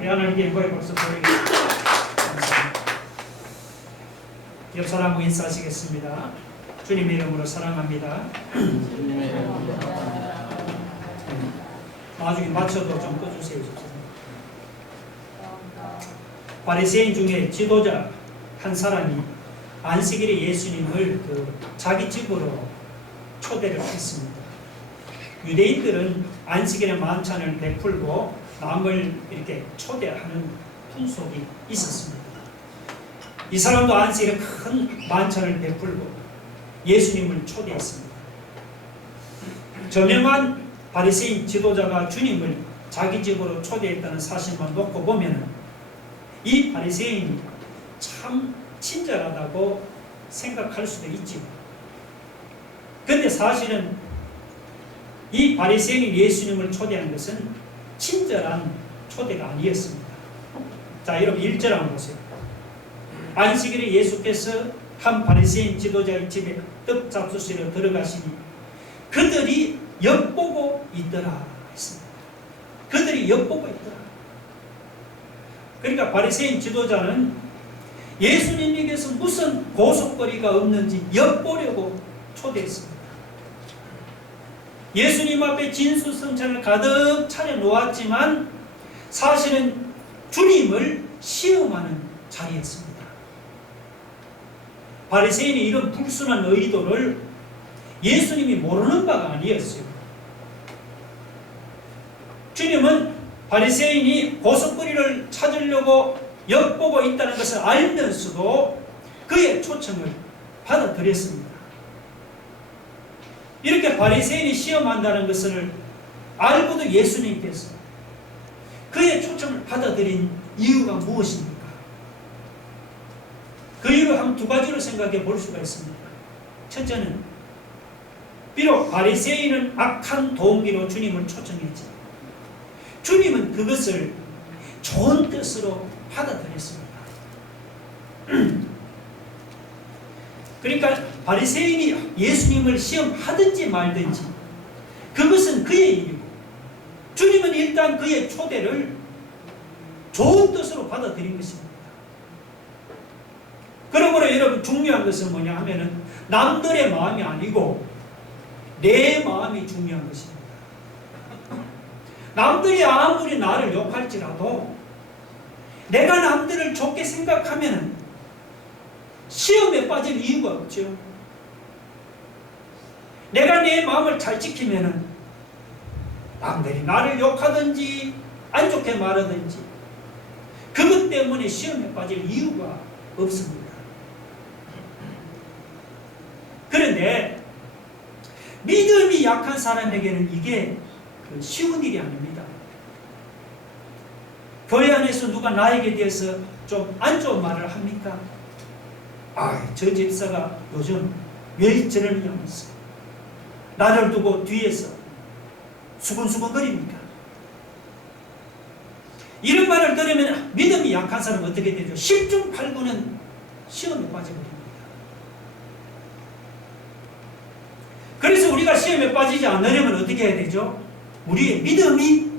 우리 하나님께 영광의 박수 드리겠습니다. 옆 사람과 인사하시겠습니다. 주님의 이름으로 사랑합니다. 나중에 맞춰도 좀 꺼주세요. 바리새인 중에 지도자 한 사람이 안식일에 예수님을 자기 집으로 초대를 했습니다. 유대인들은 안식일에 만찬을 베풀고 남을 이렇게 초대하는 풍속이 있었습니다. 이 사람도 안식일에 큰 만찬을 베풀고 예수님을 초대했습니다. 저명한 바리새인 지도자가 주님을 자기 집으로 초대했다는 사실만 놓고 보면 이 바리새인이 참 친절하다고 생각할 수도 있지만, 그런데 사실은 이 바리새인이 예수님을 초대한 것은 친절한 초대가 아니었습니다. 자, 여러분 1절 한번 보세요. 안식일에 예수께서 한 바리새인 지도자의 집에 떡 잡수시러 들어가시니 그들이 엿보고 있더라 했습니다. 그들이 엿보고 있더라. 그러니까 바리새인 지도자는 예수님에게서 무슨 고속거리가 없는지 엿보려고 초대했습니다. 예수님 앞에 진수성찬을 가득 차려놓았지만 사실은 주님을 시험하는 자리였습니다. 바리새인의 이런 불순한 의도를 예수님이 모르는 바가 아니었어요. 주님은 바리새인이 고속거리를 찾으려고 엿보고 있다는 것을 알면서도 그의 초청을 받아들였습니다. 이렇게 바리새인이 시험한다는 것을 알고도 예수님께서 그의 초청을 받아들인 이유가 무엇입니까? 그 이유를 한 두 가지로 생각해 볼 수가 있습니다. 첫째는 비록 바리새인은 악한 동기로 주님을 초청했지만 주님은 그것을 좋은 뜻으로 받아들였습니다. 그러니까 바리새인이 예수님을 시험하든지 말든지 그것은 그의 일이고 주님은 일단 그의 초대를 좋은 뜻으로 받아들인 것입니다. 그러므로 여러분 중요한 것은 뭐냐 하면은 남들의 마음이 아니고 내 마음이 중요한 것입니다. 남들이 아무리 나를 욕할지라도 내가 남들을 좋게 생각하면 시험에 빠질 이유가 없죠. 내가 내 마음을 잘 지키면 남들이 나를 욕하든지 안 좋게 말하든지 그것 때문에 시험에 빠질 이유가 없습니다. 그런데 믿음이 약한 사람에게는 이게 쉬운 일이 아닙니다. 교회 안에서 누가 나에게 대해서 좀 안 좋은 말을 합니까? 저 집사가 요즘 왜 저러느냐 하면서 나를 두고 뒤에서 수근수근거립니까? 이런 말을 들으면 믿음이 약한 사람은 어떻게 되죠? 10중 8구는 시험에 빠져버립니다. 그래서 우리가 시험에 빠지지 않으려면 어떻게 해야 되죠? 우리의 믿음이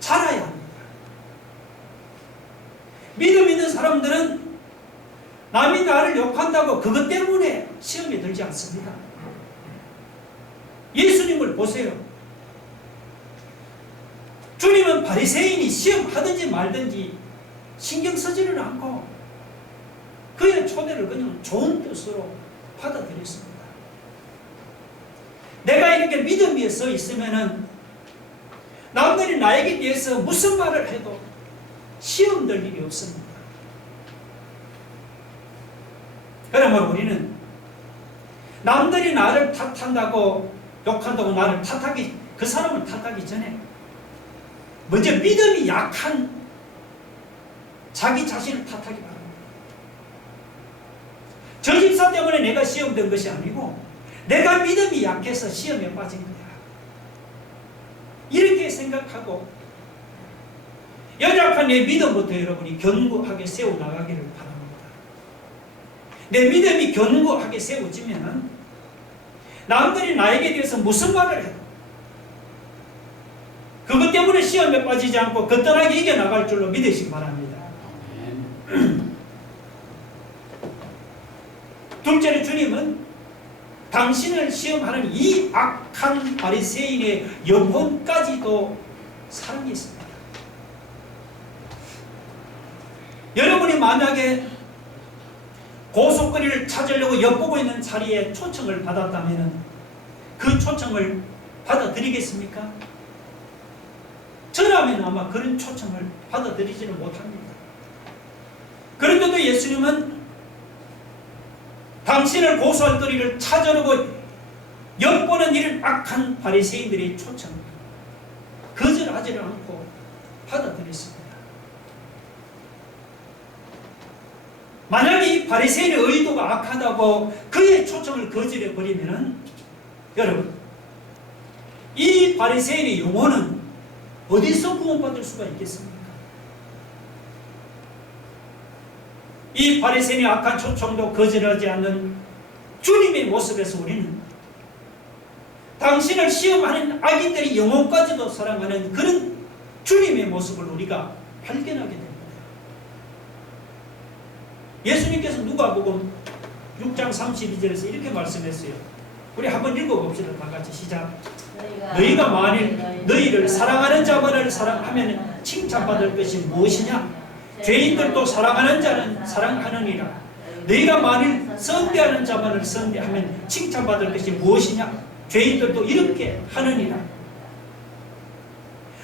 자라야 합니다. 믿음 있는 사람들은 남이 나를 욕한다고 그것 때문에 시험에 들지 않습니다. 예수님을 보세요. 주님은 바리새인이 시험하든지 말든지 신경 쓰지는 않고 그의 초대를 그냥 좋은 뜻으로 받아들였습니다. 내가 이렇게 믿음 위에 서 있으면은 남들이 나에게 대해서 무슨 말을 해도 시험 될 일이 없습니다. 그러면 우리는 남들이 나를 탓한다고 욕한다고 나를 탓하기, 그 사람을 탓하기 전에 먼저 믿음이 약한 자기 자신을 탓하기 바랍니다. 저 집사 때문에 내가 시험된 것이 아니고 내가 믿음이 약해서 시험에 빠진 거야. 이렇게 생각하고 연약한 내 믿음부터 여러분이 견고하게 세워나가기를 바랍니다. 내 믿음이 견고하게 세워지면 남들이 나에게 대해서 무슨 말을 해도 그것 때문에 시험에 빠지지 않고 거뜬하게 이겨나갈 줄로 믿으시기 바랍니다. 둘째로 주님은 당신을 시험하는 이 악한 바리새인의 영혼까지도 사랑했습니다. 여러분이 만약에 고속거리를 찾으려고 엿보고 있는 자리에 초청을 받았다면 그 초청을 받아들이겠습니까? 저라면 아마 그런 초청을 받아들이지는 못합니다. 그런데도 예수님은 당신을 고소할 거리를 찾으려고 엿보는 이런 악한 바리새인들의 초청 거절하지를 않고 받아들였습니다. 만약에 이 바리새인의 의도가 악하다고 그의 초청을 거절해 버리면은 여러분, 이 바리새인의 영혼은 어디서 구원받을 수가 있겠습니까? 이 바리새인의 악한 초청도 거절하지 않는 주님의 모습에서 우리는 당신을 시험하는 악인들의 영혼까지도 사랑하는 그런 주님의 모습을 우리가 발견하게 됩니다. 예수님께서 누가복음 6장 32절에서 이렇게 말씀했어요. 우리 한번 읽어봅시다. 다 같이 시작. 너희가 만일 너희를 사랑하는 자만을 사랑하면 칭찬받을 것이 무엇이냐? 죄인들도 사랑하는 자는 사랑하느니라. 너희가 만일 선대하는 자만을 선대하면 칭찬받을 것이 무엇이냐? 죄인들도 이렇게 하느니라.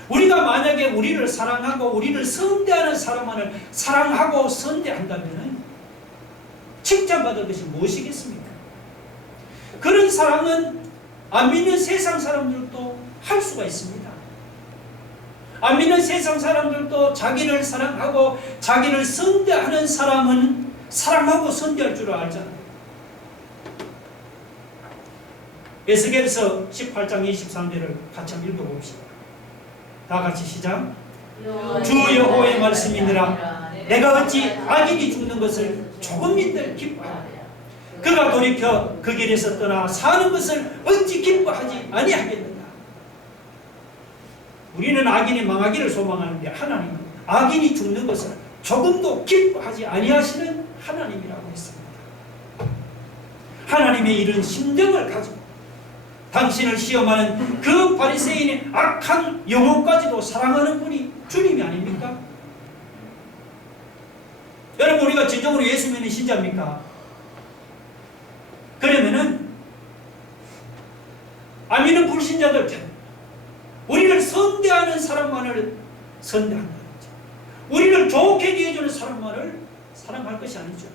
우리가 만약에 우리를 사랑하고 우리를 선대하는 사람만을 사랑하고 선대한다면 칭찬받을 것이 무엇이겠습니까? 그런 사랑은 안 믿는 세상 사람들도 할 수가 있습니다. 안 믿는 세상 사람들도 자기를 사랑하고 자기를 선대하는 사람은 사랑하고 선대할 줄 알잖아요. 에스겔서 18장 23절을 같이 한번 읽어봅시다. 다 같이 시작. 주 여호와의 말씀이니라. 내가 어찌 악인이 죽는 것을 조금이들 기뻐하랴. 그가 돌이켜 그 길에서 떠나 사는 것을 어찌 기뻐하지 아니하겠느냐. 우리는 악인이 망하기를 소망하는데 하나님은 악인이 죽는 것을 조금도 기뻐하지 아니하시는 하나님이라고 했습니다. 하나님의 이런 심정을 가지고 당신을 시험하는 그 바리새인의 악한 영혼까지도 사랑하는 분이 주님이 아닙니까? 여러분, 우리가 진정으로 예수 믿는 신자입니까? 그러면은 안 믿는 불신자들 우리를 선대하는 사람만을 선대한다는 거죠. 우리를 좋게 대해주는 사람만을 사랑할 것이 아니죠.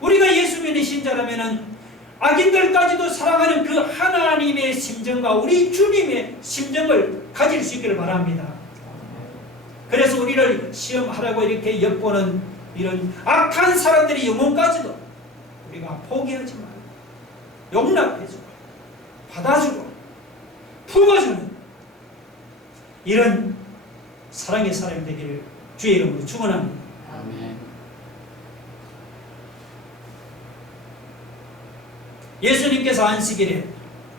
우리가 예수 믿는 신자라면은 악인들까지도 사랑하는 그 하나님의 심정과 우리 주님의 심정을 가질 수 있기를 바랍니다. 그래서 우리를 시험하라고 이렇게 엿보는 이런 악한 사람들의 영혼까지도 우리가 포기하지 말고 용납해주고 받아주고 품어주는 이런 사랑의 사람이 되기를 주의 이름으로 축원합니다. 아멘. 예수님께서 안식일에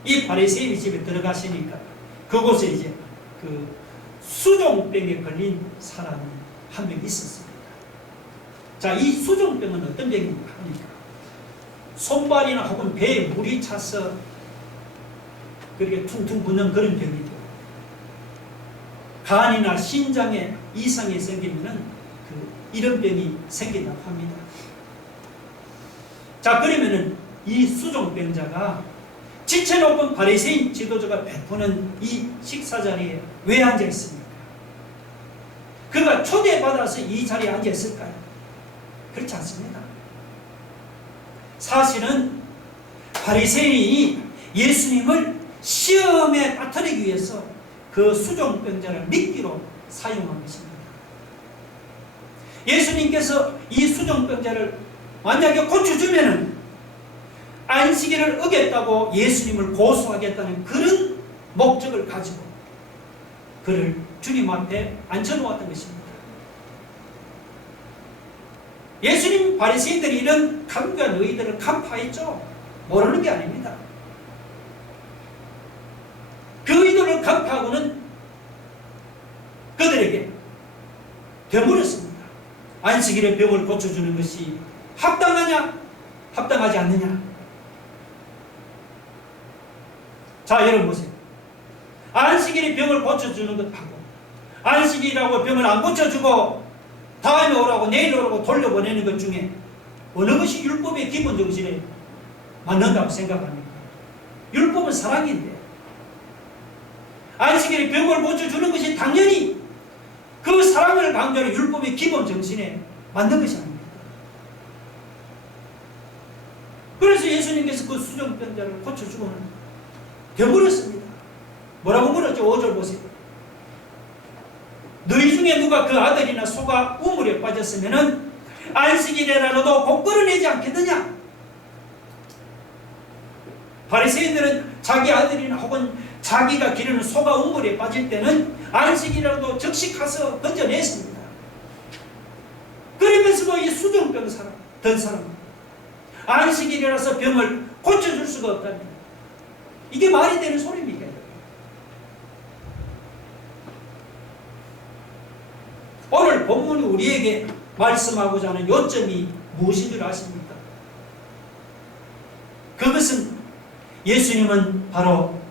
이 바리새인 집에 들어가시니까 그곳에 이제 그 수종병에 걸린 사람이 한 명 있었습니다. 자, 이 수종병은 어떤 병인가 하니까 손발이나 혹은 배에 물이 차서 그렇게 퉁퉁 붓는 그런 병이고 간이나 신장에 이상이 생기면은 이런 병이 생긴다고 합니다. 자, 그러면은 이 수종병자가 지체 높은 바리새인 지도자가 베푸는 이 식사 자리에 왜 앉아 있습니까? 그가 초대받아서 이 자리에 앉아 있을까요? 그렇지 않습니다. 사실은 바리새인이 예수님을 시험에 빠뜨리기 위해서 그 수종병자를 미끼로 사용한 것입니다. 예수님께서 이 수종병자를 만약에 고쳐주면은 안식일을 어겼다고 예수님을 고소하겠다는 그런 목적을 가지고 그를 주님 앞에 앉혀놓았던 것입니다. 예수님 바리새인들이 이런 감과 너희들을 간파했죠. 모르는 게 아닙니다. 그 의도를 간파하고는 되물었습니다. 안식일에 병을 고쳐주는 것이 합당하냐? 합당하지 않느냐? 자, 여러분 보세요. 안식일에 병을 고쳐주는 것하고 안식일이라고 병을 안 고쳐주고 다음에 오라고 내일 오라고 돌려보내는 것 중에 어느 것이 율법의 기본 정신에 맞는다고 생각합니까? 율법은 사랑인데 안식일에 병을 고쳐주는 것이 당연히 그 사랑을 강조하는 율법의 기본 정신에 맞는 것이 아닙니다. 그래서 예수님께서 그 수정병자를 고쳐주고는 되물었습니다. 뭐라고 물었죠? 5절 보세요. 너희 중에 누가 그 아들이나 소가 우물에 빠졌으면은 안식일에라도 곧 끌어내지 않겠느냐? 바리새인들은 자기 아들이나 혹은 자기가 기르는 소가 우물에 빠질 때는 안식일이라도 즉시 가서 건져냈습니다. 그러면서도 이 수정병 사람, 든 사람, 안식일이라서 병을 고쳐줄 수가 없다니 이게 말이 되는 소리입니까? 오늘 본문이 우리에게 말씀하고자 하는 요점이 무엇인 줄 아십니까? 그것은 예수님은 바로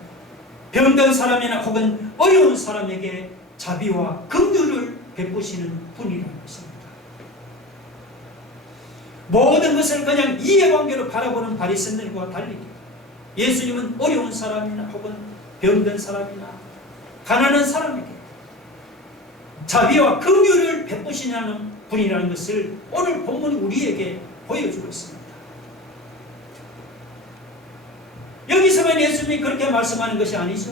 병든 사람이나 혹은 어려운 사람에게 자비와 긍휼을 베푸시는 분이라는 것입니다. 모든 것을 그냥 이해관계로 바라보는 바리새인들과 달리 예수님은 어려운 사람이나 혹은 병든 사람이나 가난한 사람에게 자비와 긍휼을 베푸시는 분이라는 것을 오늘 본문이 우리에게 보여주고 있습니다. 여기서만 예수님이 그렇게 말씀하는 것이 아니죠.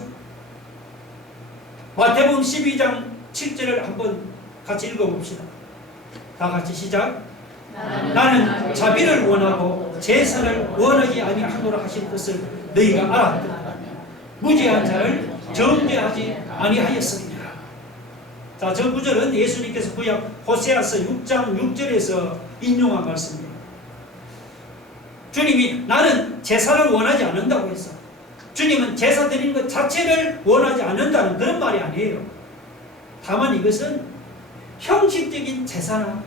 마태복음 12장 7절을 한번 같이 읽어봅시다. 다 같이 시작. 나는 자비를 원하고 제사를 원하지 아니하노라 하신 것을 너희가 알았다. 무죄한 자를 정죄하지 아니하였습니다. 자, 저 구절은 예수님께서 구약 호세아서 6장 6절에서 인용한 말씀입니다. 주님이 나는 제사를 원하지 않는다고 했어. 주님은 제사 드리는 것 자체를 원하지 않는다는 그런 말이 아니에요. 다만 이것은 형식적인 제사나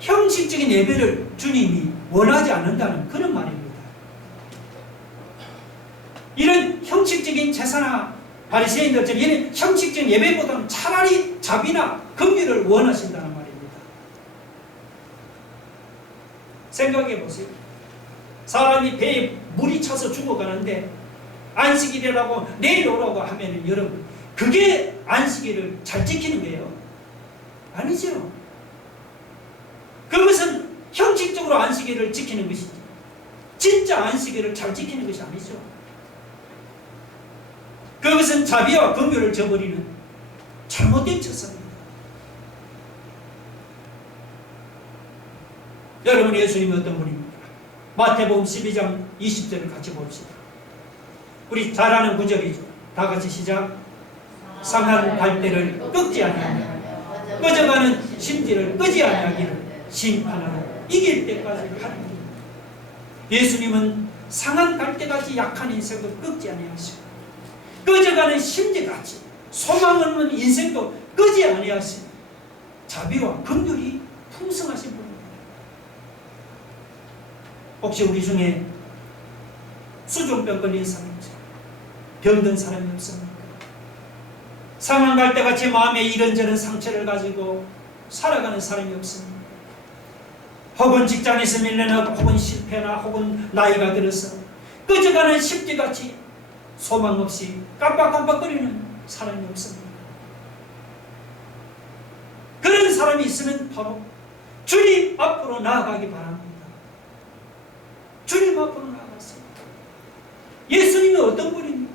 형식적인 예배를 주님이 원하지 않는다는 그런 말입니다. 이런 형식적인 제사나 바리새인들처럼 이런 형식적인 예배보다는 차라리 자비나 긍휼을 원하신다는 말입니다. 생각해 보세요. 사람이 배에 물이 차서 죽어가는데 안식일이라고 내일 오라고 하면은 여러분 그게 안식일을 잘 지키는 거예요? 아니죠. 그것은 형식적으로 안식일을 지키는 것이지 진짜 안식일을 잘 지키는 것이 아니죠. 그것은 자비와 긍휼을 저버리는 잘못된 처사입니다. 여러분 예수님은 어떤 분입니까? 마태복음 12장 20절을 같이 봅시다. 우리 잘 아는 구절이죠. 다 같이 시작. 상한 갈대를 꺾지 아니하며 꺼져가는 심지를 끄지 아니하기를 심판하러 이길 때까지 하는 일. 예수님은 상한 갈대같이 약한 인생도 꺾지 아니하시고 꺼져가는 심지같이 소망 없는 인생도 끄지 아니하시고 자비와 긍휼이 풍성하신 분입니다. 혹시 우리 중에 수종병 걸린 사람이 있습니까? 병든 사람이 없습니까? 상한 갈대같이 마음에 이런저런 상처를 가지고 살아가는 사람이 없습니까? 혹은 직장에서 밀려나 혹은 실패나 혹은 나이가 들어서 꺼져가는 십지같이 소망 없이 깜빡깜빡거리는 사람이 없습니다. 그런 사람이 있으면 바로 주님 앞으로 나아가기 바랍니다. 주님 앞으로 나아갔습니다. 예수님은 어떤 분입니까?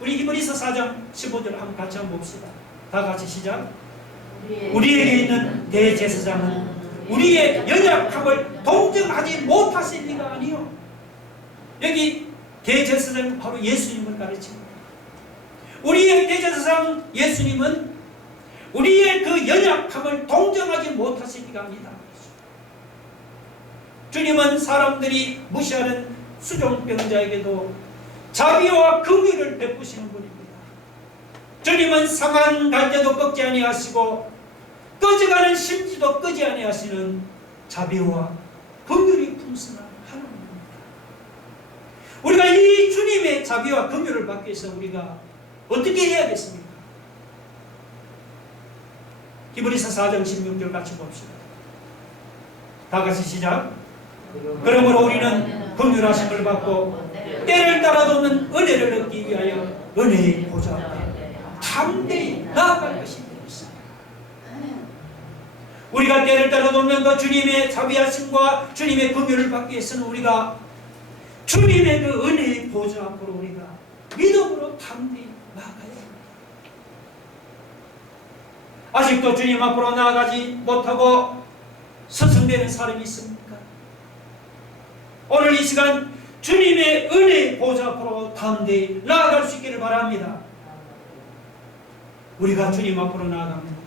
우리 히브리서 4장 15절 한번 같이 한번 봅시다. 다 같이 시작. 우리에게 있는 대제사장은 우리의 연약함을 동정하지 못하실 리가 아니요. 여기 대제사장은 바로 예수님을 가르칩니다. 우리의 대제사장 예수님은 우리의 그 연약함을 동정하지 못하실 리가 아니다. 주님은 사람들이 무시하는 수종병자에게도 자비와 긍휼을 베푸시는 분입니다. 주님은 상한 갈대도 꺾지 아니하시고 꺼져가는 심지도 끄지 아니하시는 자비와 긍휼이 풍성한 하나님입니다. 우리가 이 주님의 자비와 긍휼을 받기 위해서 우리가 어떻게 해야겠습니까? 히브리서 4장 16절 같이 봅시다. 다 같이 시작. 그러므로 우리는 긍휼하심을 받고 때를 따라도는 은혜를 얻기 위하여 은혜의 보좌 앞에 담대히 나아갈 것이 되었습니다. 우리가 때를 따라도면 그 주님의 자비하심과 주님의 긍휼을 받기 위해서는 우리가 주님의 그 은혜의 보좌 앞으로 우리가 믿음으로 담대히 나아가야 합니다. 아직도 주님 앞으로 나아가지 못하고 서성대는 사람이 있습니까? 오늘 이 시간 주님의 은혜의 보좌 앞으로 담대히 나아갈 수 있기를 바랍니다. 우리가 주님 앞으로 나아갑니다.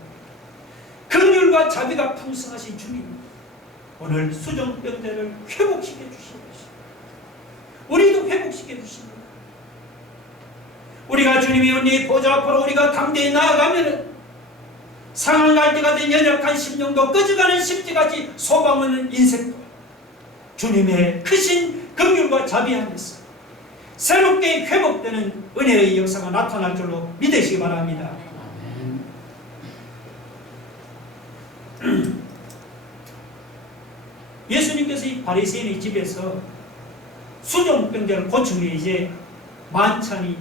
긍휼과 자비가 풍성하신 주님, 오늘 수종병자를 회복시켜 주시옵소서. 우리도 회복시켜 주십니다. 우리가 주님의 은혜의 보좌 앞으로 우리가 담대히 나아가면 상한 갈대가 된 연약한 심령도 꺼져가는 심지같이 소망하는 인생도 주님의 크신 긍휼과 자비 안에서 새롭게 회복되는 은혜의 역사가 나타날 줄로 믿으시기 바랍니다. 예수님께서 이 바리새인의 집에서 수종병자를 고친 후에 이제 만찬이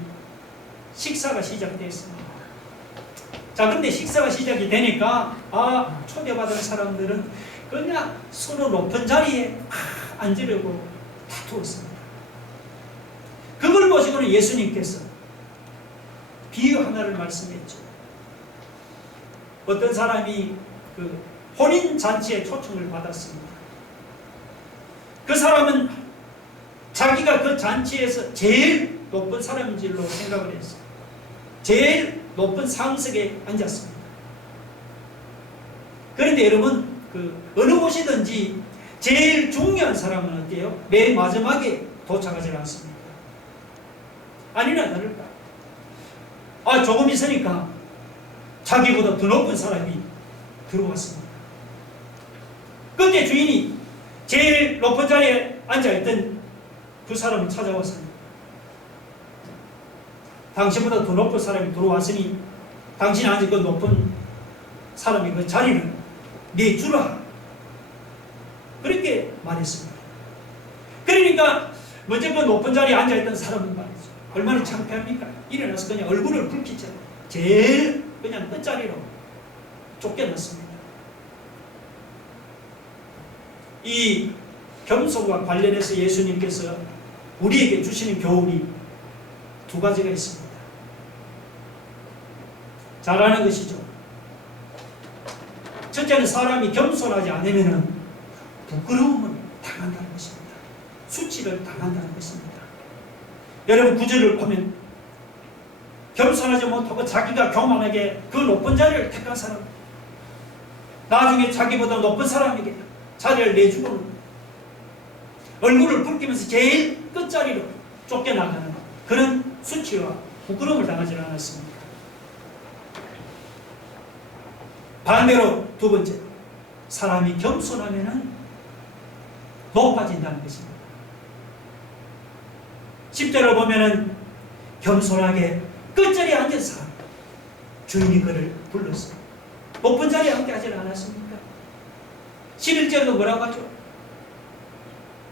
식사가 시작됐습니다. 자, 근데 식사가 시작이 되니까 초대받은 사람들은 그냥 서로 높은 자리에 앉으려고 다투었습니다. 그걸 보시고는 예수님께서 비유 하나를 말씀했죠. 어떤 사람이 그 혼인 잔치에 초청을 받았습니다. 그 사람은 자기가 그 잔치에서 제일 높은 사람인 줄로 생각을 했어요. 제일 높은 상석에 앉았습니다. 그런데 여러분, 어느 곳이든지 제일 중요한 사람은 어때요? 맨 마지막에 도착하지 않습니다. 아니나 다를까? 조금 있으니까 자기보다 더 높은 사람이 들어왔습니다. 그때 주인이 제일 높은 자리에 앉아있던 그 사람을 찾아왔습니다. 당신보다 더 높은 사람이 들어왔으니 당신이 앉은 그 높은 사람이 그 자리를 내주라. 그렇게 말했습니다. 그러니까 먼저 그 높은 자리에 앉아있던 사람은 말이죠. 얼마나 창피합니까? 일어나서 그냥 얼굴을 붉히죠. 제일 그냥 끝자리로 쫓겨났습니다. 이 겸손과 관련해서 예수님께서 우리에게 주시는 교훈이 두 가지가 있습니다. 잘 아는 것이죠. 첫째는 사람이 겸손하지 않으면 부끄러움을 당한다는 것입니다. 수치를 당한다는 것입니다. 여러분 구절을 보면 겸손하지 못하고 자기가 교만하게 그 높은 자리를 택한 사람, 나중에 자기보다 높은 사람에게 자리를 내주고는 얼굴을 붉히면서 제일 끝자리로 쫓겨나가는 그런 수치와 부끄러움을 당하지 않았습니다. 반대로 두 번째, 사람이 겸손하면 높아진다는 것입니다. 10절을 보면은 겸손하게 끝자리에 앉은 사람, 주인이 그를 불렀어요. 높은 자리에 앉게 하지 않았습니까? 11절도 뭐라고 하죠?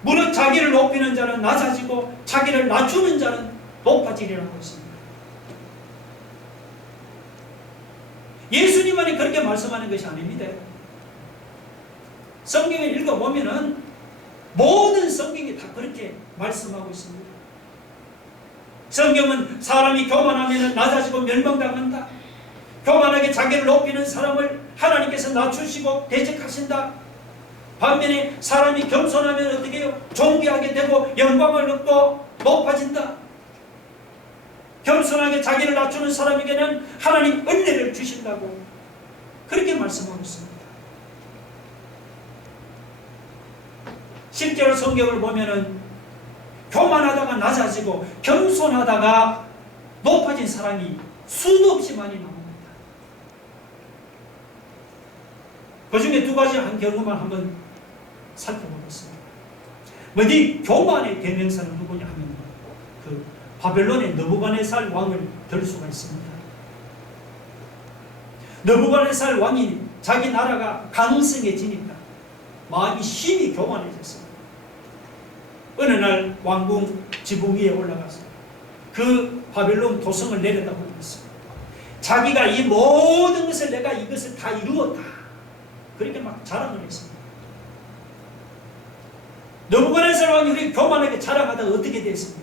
무릇 자기를 높이는 자는 낮아지고 자기를 낮추는 자는 높아지리라고 했습니다. 예수님만이 그렇게 말씀하는 것이 아닙니다. 성경을 읽어보면은 모든 성경이 다 그렇게 말씀하고 있습니다. 성경은 사람이 교만하면 낮아지고 멸망당한다. 교만하게 자기를 높이는 사람을 하나님께서 낮추시고 대적하신다. 반면에 사람이 겸손하면 어떻게 해요? 존귀하게 되고 영광을 얻고 높아진다. 겸손하게 자기를 낮추는 사람에게는 하나님 은혜를 주신다고 그렇게 말씀하고 있습니다. 실제로 성경을 보면은 교만하다가 낮아지고 겸손하다가 높아진 사람이 수도 없이 많이 나옵니다. 그 중에 두 가지 한 경우만 한번 살펴보겠습니다. 먼저 교만의 대명사는 누구냐 하면 그 바벨론의 느부갓네살 왕을 들 수가 있습니다. 느부갓네살 왕이 자기 나라가 강성해지니까 마음이 심히 교만해졌습니다. 어느 날 왕궁 지붕 위에 올라가서 그 바벨론 도성을 내려다보고 있습니다. 자기가 이 모든 것을 내가 이것을 다 이루었다. 그렇게 막 자랑을 했습니다. 느부갓네살 왕이 그렇게 교만하게 자랑하다가 어떻게 됐습니까?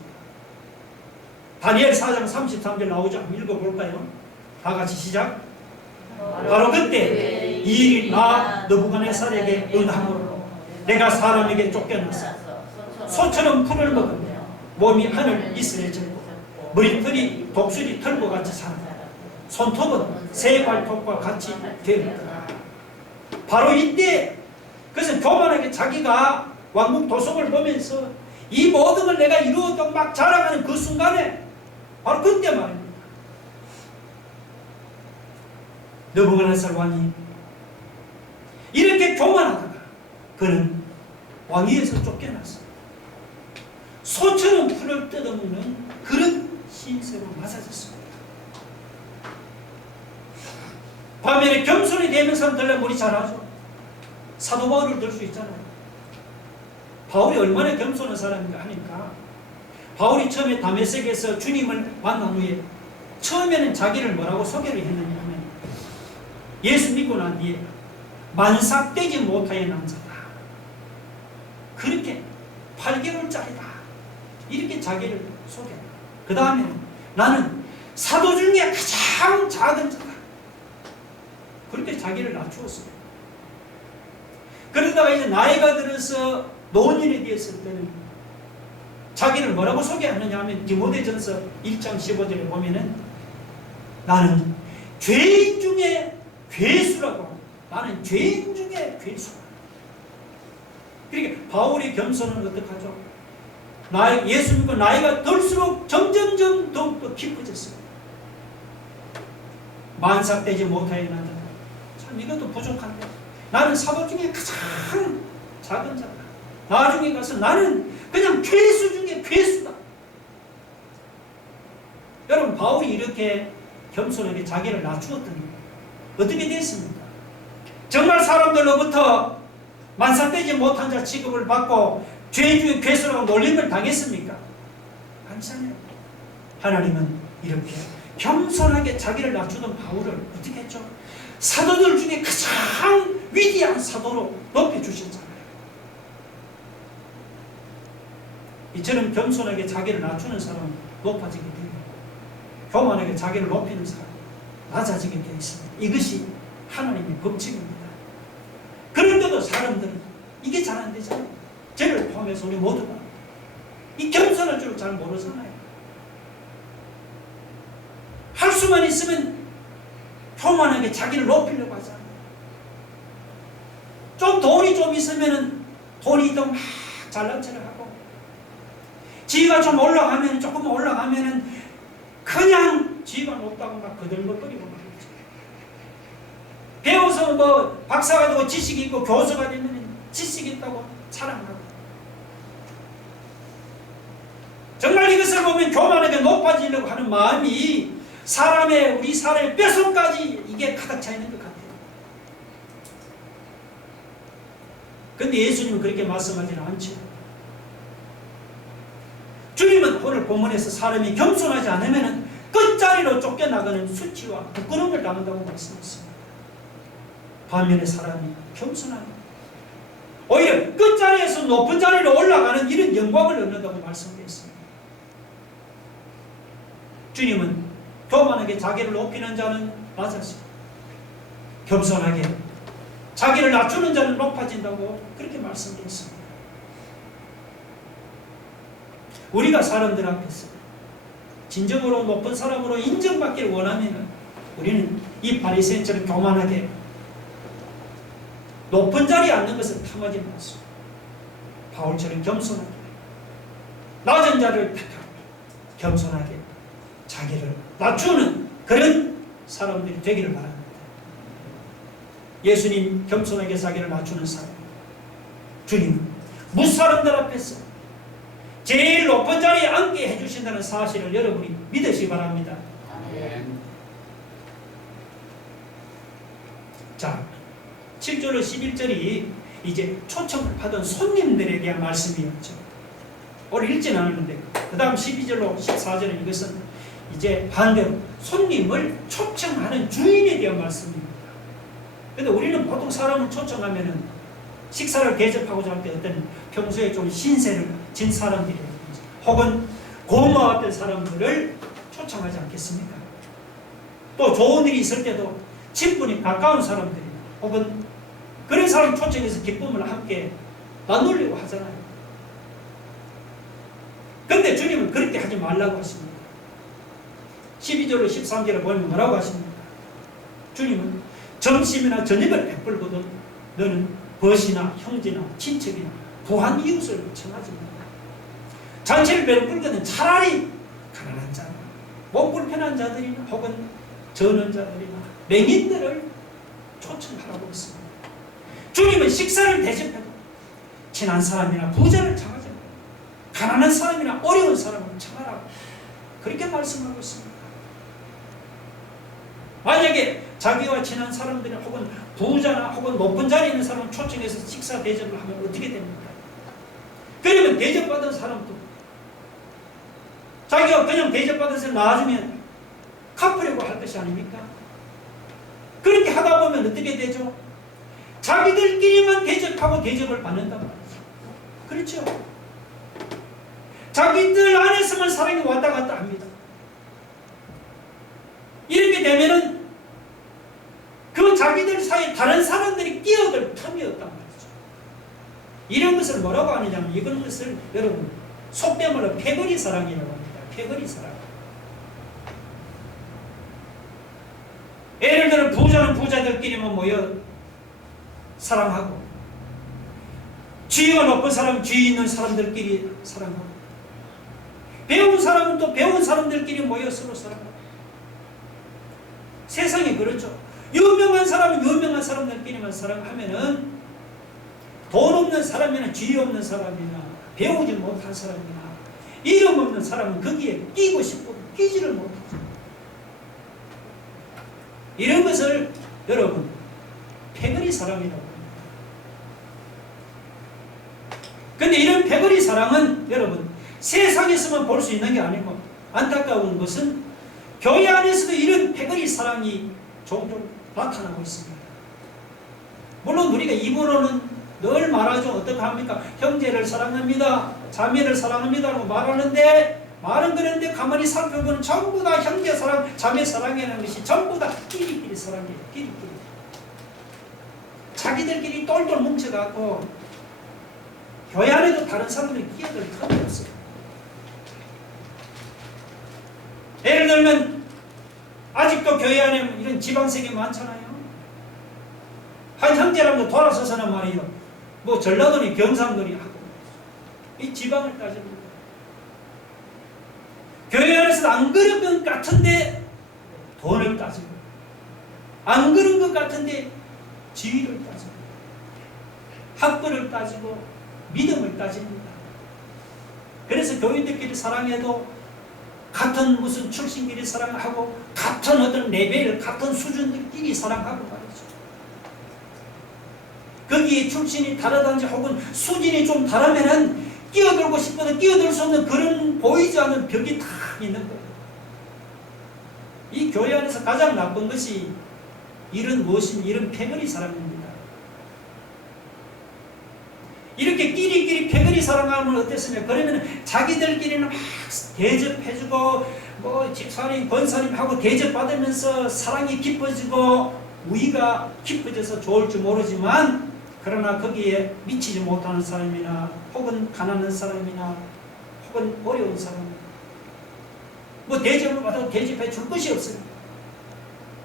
다니엘 4장 33절 나오죠. 한번 읽어볼까요? 다 같이 시작. 바로 그때 이 일이 나 느부갓네살에게 응함으로 내가 사람에게 쫓겨나서 소처럼 풀을 먹으며 몸이 하늘 이슬해졌고 머리털이 독수리 털과 같이 자라 손톱은 새 발톱과 같이 되었더라. 바로 이때 그래서 교만하게 자기가 왕궁 도성을 보면서 이 모든 걸 내가 이루었다고 막 자랑하는 그 순간에 바로 그때 말입니다. 느부갓네살 왕이 이렇게 교만하다가 그는 왕위에서 쫓겨났어. 소처럼 풀을 뜯어먹는 그런 신세로 맞아졌습니다. 반면에 겸손이 되는 사람들은 우리 잘 아죠. 사도 바울을 들 수 있잖아요. 바울이 얼마나 겸손한 사람인가 하니까 바울이 처음에 다메섹에서 주님을 만난 후에 처음에는 자기를 뭐라고 소개를 했느냐 하면 예수 믿고 난 뒤에 만삭되지 못하여 남자다. 그렇게 8개월짜리다. 이렇게 자기를 소개합니다. 그 다음에는 나는 사도 중에 가장 작은 자다. 그렇게 자기를 낮추었습니다. 그러다가 이제 나이가 들어서 노인이 되었을 때는 자기를 뭐라고 소개하느냐 하면 디모데전서 1장 15절에 보면은 나는 죄인 중에 괴수라고 합니다. 나는 죄인 중에 괴수. 그러니까 바울의 겸손은 어떡하죠? 예수 믿고 나이가 들수록 점점점 더욱더 깊어졌습니다. 만삭되지 못하여 나다. 참 이것도 부족한데 나는 사도 중에 가장 작은 자다. 나중에 가서 나는 그냥 괴수 중에 괴수다. 여러분 바울이 이렇게 겸손하게 자기를 낮추었더니 어떻게 됐습니까? 정말 사람들로부터 만삭되지 못한 자 취급을 받고 죄인 중에 괴수라고 놀림을 당했습니까? 아니잖아요. 하나님은 이렇게 겸손하게 자기를 낮추던 바울을 어떻게 했죠? 사도들 중에 가장 위대한 사도로 높여주셨잖아요. 이처럼 겸손하게 자기를 낮추는 사람은 높아지게 됩니다. 교만하게 자기를 높이는 사람은 낮아지게 되어 있습니다. 이것이 하나님의 법칙입니다. 그런데도 사람들은 이게 잘 안 되잖아요. 저를 포함해서 우리 모두가 이 겸손할 줄 잘 모르잖아요. 할 수만 있으면 교만하게 자기를 높이려고 하잖아요. 좀 돈이 좀 있으면 돈이 더 막 잘난 척을 하고 지위가 좀 올라가면 조금 올라가면은 그냥 지위가 높다고 막 거들먹거리고 말이죠. 배워서 뭐 박사가 되고 지식이 있고 교수가 되면 지식이 있다고 자랑하고 정말 이것을 보면 교만하게 높아지려고 하는 마음이 우리 사람의 뼛속까지 이게 가득 차 있는 것 같아요. 근데 예수님은 그렇게 말씀하지는 않죠. 주님은 오늘 본문에서 사람이 겸손하지 않으면 끝자리로 쫓겨나가는 수치와 부끄러움을 당한다고 말씀했습니다. 반면에 사람이 겸손하면 오히려 끝자리에서 높은 자리로 올라가는 이런 영광을 얻는다고 말씀드렸습니다. 주님은 교만하게 자기를 높이는 자는 낮아지고 겸손하게 자기를 낮추는 자는 높아진다고 그렇게 말씀드렸습니다. 우리가 사람들 앞에서 진정으로 높은 사람으로 인정받기를 원하면 우리는 이 바리새인처럼 교만하게 높은 자리에 앉는 것은 탐하지 마시고 바울처럼 겸손하게 낮은 자를 택하고 겸손하게 자기를 낮추는 그런 사람들이 되기를 바랍니다. 예수님 겸손하게 자기를 낮추는 사람. 주님은 무사람들 앞에서 제일 높은 자리에 앉게 해주신다는 사실을 여러분이 믿으시기 바랍니다. 아멘. 자, 7절로 11절이 이제 초청을 받은 손님들에 대한 말씀이었죠. 오늘 읽지는 않았는데 그 다음 12절로 14절은 이것은 이제 반대로 손님을 초청하는 주인에 대한 말씀입니다. 그런데 우리는 보통 사람을 초청하면은 식사를 대접하고자 할 때 어떤 평소에 좀 신세를 진 사람들이 혹은 고마웠던 사람들을 초청하지 않겠습니까? 또 좋은 일이 있을 때도 친분이 가까운 사람들이 혹은 그런 사람 초청해서 기쁨을 함께 나누려고 하잖아요. 그런데 주님은 그렇게 하지 말라고 하십니다. 12절로 13절에 보면 뭐라고 하십니까? 주님은 점심이나 저녁을 베풀거든 너는 벗이나 형제나 친척이나 부한 이웃을 청하지 말라. 잔치를 베풀거든 차라리 가난한 자나 몸 불편한 자들이나 혹은 저는 자들이나 맹인들을 초청하라고 했습니다. 주님은 식사를 대접해도 친한 사람이나 부자를 청하지 말라. 가난한 사람이나 어려운 사람을 청하라고 그렇게 말씀하고 있습니다. 만약에 자기와 친한 사람들이 혹은 부자나 혹은 높은 자리에 있는 사람을 초청해서 식사 대접을 하면 어떻게 됩니까? 그러면 대접받은 사람도 자기가 그냥 대접받아서 나중에 갚으려고 할 것이 아닙니까? 그렇게 하다 보면 어떻게 되죠? 자기들끼리만 대접하고 대접을 받는단 말이죠. 그렇죠? 자기들 안에서만 사랑이 왔다 갔다 합니다. 이렇게 되면은 그 자기들 사이에 다른 사람들이 끼어들 틈이 없단 말이죠. 이런 것을 뭐라고 하느냐면 이런 것을 여러분 속된 말로 패거리 사랑이라고 합니다. 패거리 사랑. 예를 들어 부자는 부자들끼리만 모여 사랑하고 지위가 높은 사람은 지위 있는 사람들끼리 사랑하고 배운 사람은 또 배운 사람들끼리 모여 서로 사랑하고 세상이 그렇죠. 유명한 사람은 유명한 사람들끼리만 사랑하면은 돈 없는 사람이나 지위 없는 사람이나 배우지 못한 사람이나 이름 없는 사람은 거기에 끼고 싶고 끼지를 못하죠. 이런 것을 여러분 패거리 사랑이라고 합니다. 그런데 이런 패거리 사랑은 여러분 세상에서만 볼 수 있는 게 아니고 안타까운 것은 교회 안에서도 이런 패거리 사랑이 종종 나타나고 있습니다. 물론 우리가 입으로는 늘 말하죠. 어떻게 합니까? 형제를 사랑합니다. 자매를 사랑합니다. 라고 말하는데 말은 그런데 가만히 살펴보면 전부 다 형제 사랑, 자매 사랑이라는 것이 전부 다 끼리끼리 사랑이에요. 끼리끼리. 자기들끼리 똘똘 뭉쳐갖고 교회 안에도 다른 사람들이 끼어들 틈이 없어요. 예를 들면 아직도 교회 안에 이런 지방색이 많잖아요. 한 형제라면 돌아서서는 말이에요. 뭐 전라도니 경상도니 하고 이 지방을 따집니다. 교회 안에서도 안 그런 것 같은데 돈을 따지고 안 그런 것 같은데 지위를 따지고 학벌을 따지고 믿음을 따집니다. 그래서 교인들끼리 사랑해도 같은 무슨 출신끼리 사랑하고 같은 어떤 레벨, 같은 수준들끼리 사랑하고 말이죠. 거기에 출신이 다르든지 혹은 수준이 좀 다르면은 끼어들고 싶어도 끼어들 수 없는 그런 보이지 않는 벽이 다 있는 거예요. 이 교회 안에서 가장 나쁜 것이 이런 무엇인 이런 패거리 사랑입니다. 이렇게 끼리끼리 패거리 사랑하면 어땠으면 그러면 자기들끼리는 막 대접해주고 뭐 집사님 권사님 하고 대접받으면서 사랑이 깊어지고 우위가 깊어져서 좋을지 모르지만 그러나 거기에 미치지 못하는 사람이나 혹은 가난한 사람이나 혹은 어려운 사람 뭐 대접을 받아도 대접해 줄 것이 없습니다.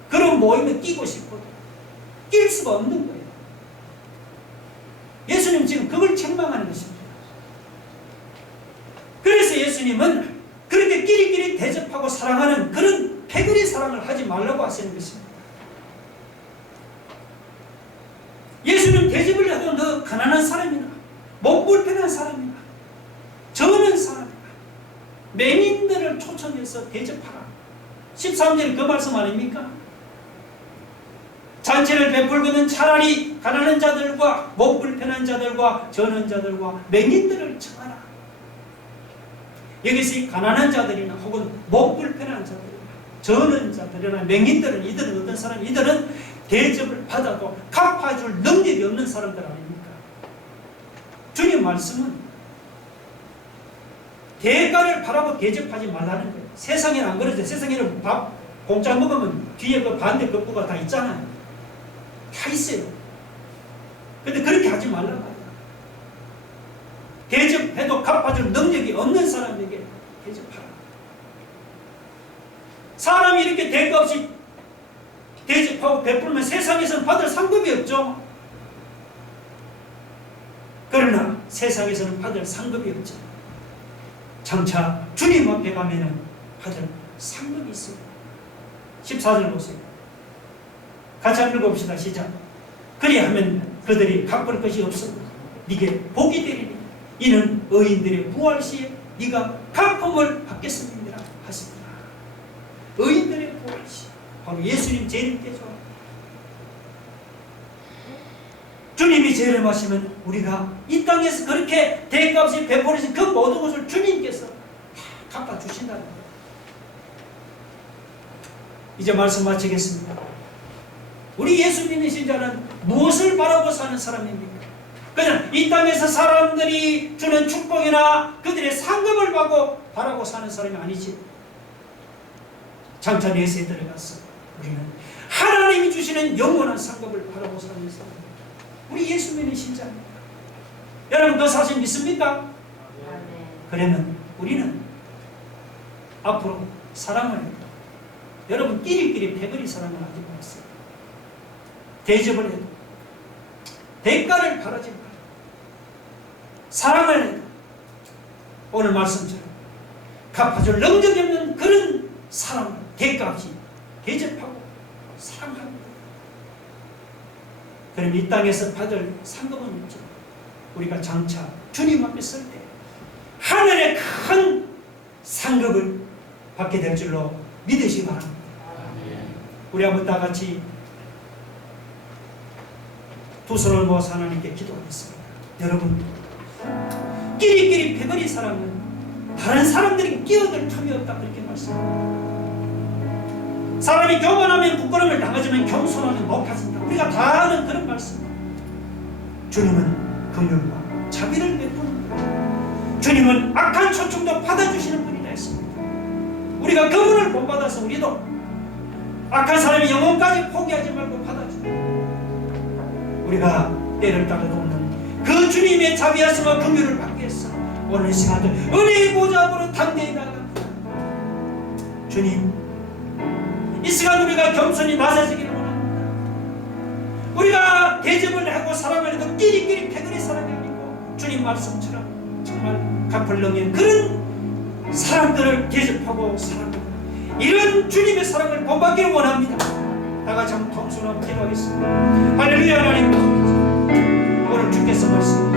그런 모임에 끼고 싶어도 낄 수가 없는 거예요. 예수님 지금 그걸 책망하는 것입니다. 그래서 예수님은 그렇게 끼리끼리 대접하고 사랑하는 그런 패거리 사랑을 하지 말라고 하시는 것입니다. 대접을 해도 너 가난한 사람이나 못 불편한 사람이나 저는 사람이나 맹인들을 초청해서 대접하라. 13절에 그 말씀 아닙니까? 잔치를 베풀고는 차라리 가난한 자들과 못 불편한 자들과 저는 자들과 맹인들을 청하라. 여기서 이 가난한 자들이나 혹은 못 불편한 자들이나 저는 자들이나 맹인들은 이들은 어떤 사람? 이들은 대접을 받아도 갚아줄 능력이 없는 사람들 아닙니까? 주님 말씀은 대가를 바라고 대접하지 말라는 거예요. 세상에는 안 그러죠. 세상에는 밥 공짜 먹으면 뒤에 그 반대 거꾸가 다 있잖아요. 다 있어요. 근데 그렇게 하지 말란 말이야. 대접해도 갚아줄 능력이 없는 사람에게 대접하라. 사람이 이렇게 대가 없이 대접하고 베풀면 세상에서는 받을 상급이 없죠. 그러나 세상에서는 받을 상급이 없죠. 장차 주님 앞에 가면은 받을 상급이 있어요. 14절 보세요. 같이 한번 읽어봅시다. 시작. 그리하면 그들이 갚을 것이 없어 네게 복이 되리니 이는 의인들의 부활 시에 네가 갚음을 받겠습니다 하십니다. 의인들의 부활 시 바로 예수님 재림께서 주님이 재림하시면 우리가 이 땅에서 그렇게 대값이 베풀어진 그 모든 것을 주님께서 다 갚아주신다는 거예요. 이제 말씀 마치겠습니다. 우리 예수 믿으신 자는 무엇을 바라고 사는 사람입니까? 그냥 이 땅에서 사람들이 주는 축복이나 그들의 상급을 바라고 사는 사람이 아니지. 장차 내세에 들어가서 우리는 하나님이 주시는 영원한 상급을 바라고 사는 사람. 우리 예수 믿으신 자입니다. 여러분 그 사실 믿습니까? 그러면 우리는 앞으로 사랑을 해요. 여러분 끼리끼리 패거리 사랑을 하지 마세요. 대접을 해도 대가를 바라지 말아요. 사랑을 해도 오늘 말씀처럼 갚아줄 능력이 없는 그런 사랑을 대가 없이 대접하고 사랑합니다. 그럼 이 땅에서 받을 상급은 없죠. 우리가 장차 주님 앞에 설 때 하늘의 큰 상급을 받게 될 줄로 믿으시기 바랍니다. 우리 한번 다 같이 두 손을 모아서 하나님께 기도하겠습니다. 여러분 끼리끼리 패거리 사랑은 다른 사람들에게 끼어들 틈이 없다 그렇게 말씀합니다. 사람이 교만하면 부끄러움을 당하지만 겸손하면 높아진다. 우리가 다 아는 그런 말씀. 주님은 긍휼과 자비를 베푸는 분. 주님은 악한 초청도 받아주시는 분이라 했습니다. 우리가 그분을 본받아서 우리도 악한 사람이 영혼까지 포기하지 말고 받아주고 우리가 때를 따라 돕는 그 주님의 자비하심과 긍휼을 받기 위해서 오늘 이 시간도 은혜의 보좌 앞으로 담대히 나아갑니다. 주님 이 시간 우리가 겸손히 낮아지기를 원합니다. 우리가 대접을 하고 사랑을 해도 끼리끼리 패거리 사랑이 아니고 주님 말씀처럼 정말 갚을 능력인 그런 사람들을 대접하고 사랑하고 이런 주님의 사랑을 본받기를 원합니다. 다같이 한번 통수로 한번 기도하겠습니다. 할렐루야. 하나님 오늘 주께서 말씀